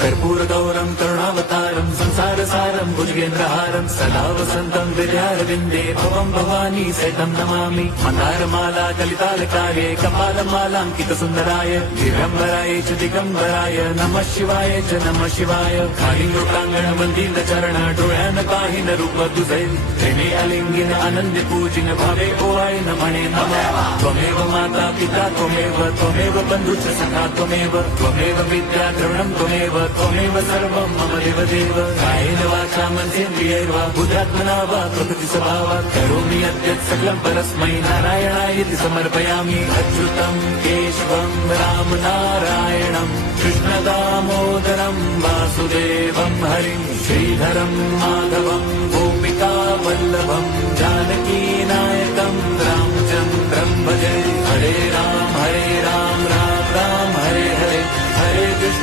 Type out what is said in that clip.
कर्पूरगौरं करुणावतारं संसारसारं भुजगेन्द्रहारं सदा वसन्तं विद्यारविन्दे भवं भवानी सहितं नमामि। मन्दारमाला कलितालकार्ये कपालमालाङ्कितसुन्दराय दिगम्बराय च दिगम्बराय नमः शिवाय च नमः शिवाय। कालिङ्गोटाङ्गणमन्दिरचरण डोळ्यान पाहिन रूप तुझे प्रेमे अलिंगिन आनंद पूजिन भावे ओवाय नमणे नमः। त्वमेव माता पिता त्वमेव बन्धुश्च सखा त्वमेव विद्या द्रवणं त्वमेव सर्वं मम देवदेव। कायेन वाचा मनसेन्द्रियैर्वा बुद्ध्यात्मना वा प्रकृतिस्वभावात् करोमि यद्यत् सकलं परस्मै नारायणायेति समर्पयामि। अच्युतं केशवं राम नारायणं कृष्णदामोदरं वासुदेवं हरिं श्रीधरं माधवं गोपिका वल्लभं जानकीनायकं रामचन्द्रं भजे। हरे राम राम राम हरे हरे हरे कृष्ण